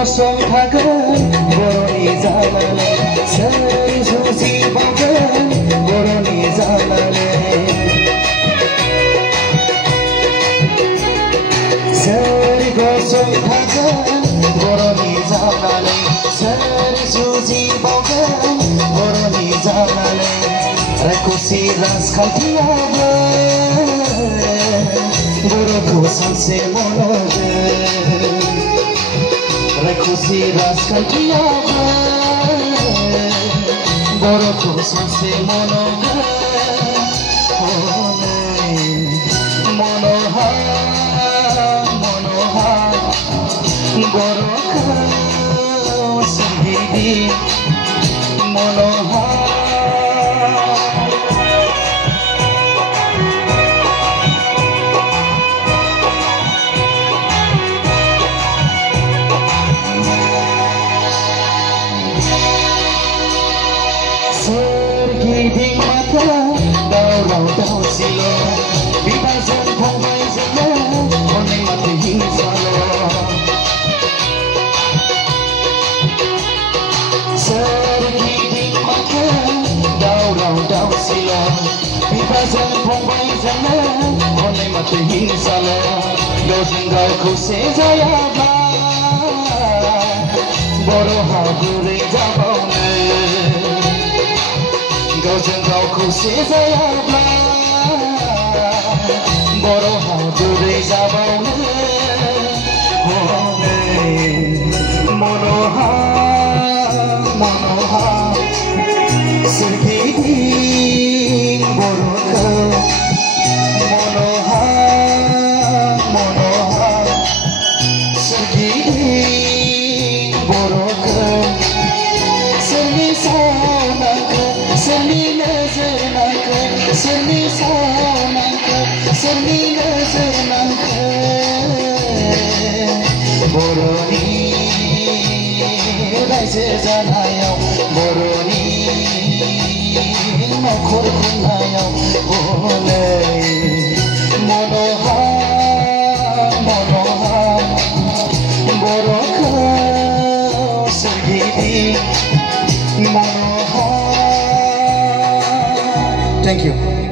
गसं थागोन बर'नि जानानै सोर जुजिबावगोन बर'नि जानानै सोर गसं थागोन बर'नि जानानै सोर जुजिबावगोन बर'नि जानानै रायखसि राजखान्थियाबो बर'खौ सानसे मन'गोन रायखसि राजखान्थियाबो बर'खौ सानसे मन'गोन मन'हा बर'खौ सोरगिदि मन'हा सोरगिदिं माथा दावराव दावसिल' बिबाजों फंबायजोंनो हनै माथो हिंसाल' सोरगिदिं माथा दावराव दावसिल' बिबाजों फंबायजोंनो हनै माथो हिंसाल' गावजों गाव खौसे जायाब्ला बर'हा बोरै जाबावनो गावजों गाव खौसे जायाब्ला बर'हा बोरै जाबावनो हनै मन'हा मन'हा सोरगिदिं बर'खौ मन'हा मन'हा सोरगिदिं बर'खौ सोरनि सावनांखौ सोरनि नोजोरनांखौ सोरनि सावनांखौ सोरनि नोजोरनांखौ बर'नि रायजो जानायाव बर'नि न'खर खुंनायाव हनै मन'हा मन'हा बर'खौ सोरगिदिं मन'हा Thank you.